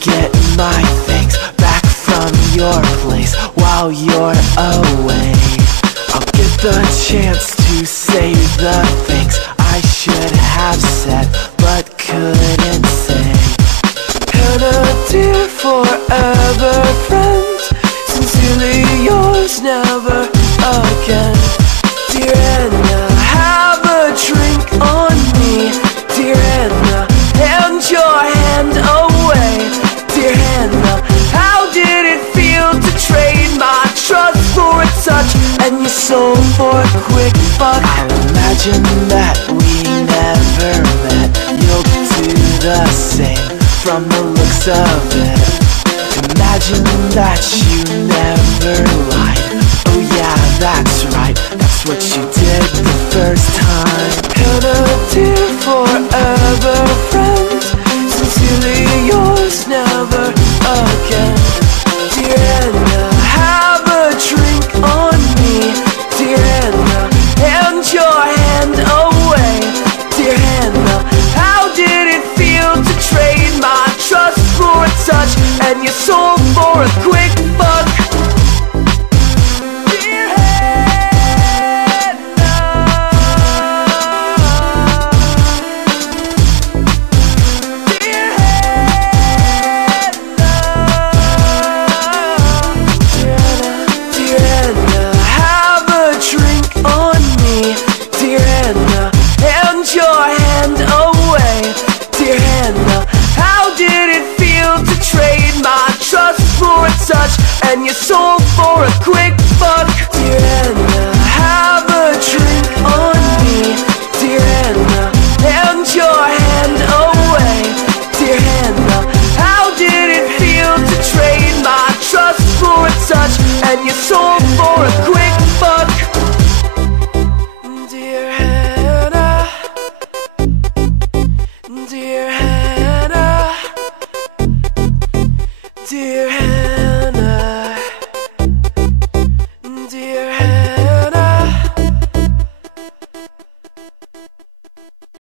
get my things back from your place while you're away. I'll get the chance to say the things I should have said but couldn't say. And a dear forever friend, sincerely yours, never again. Dear Anna, have a drink on me. Dear Anna, hand your hand away. Dear Hannah, how did it feel to trade my trust for a touch and your soul for a quick buck? I'll imagine that we never met. You'll do the same from the looks of it. Imagine that you never lied. Oh yeah, that's right, that's what you did the first time. And a dear forever friend, sincerely yours, never again. Dear Anna, have a drink on me. Dear Anna, hand your hand away. Dear Hannah, how did it feel to trade my trust for a touch and your soul for a quick buck? Touch and your soul for a quick buck. Dear Anna, have a drink on me. Dear Anna, hand your hand away. Dear Hannah, how did it feel to trade my trust for a touch and your soul for a quick buck? Dear Hannah, dear Hannah, dear Hannah.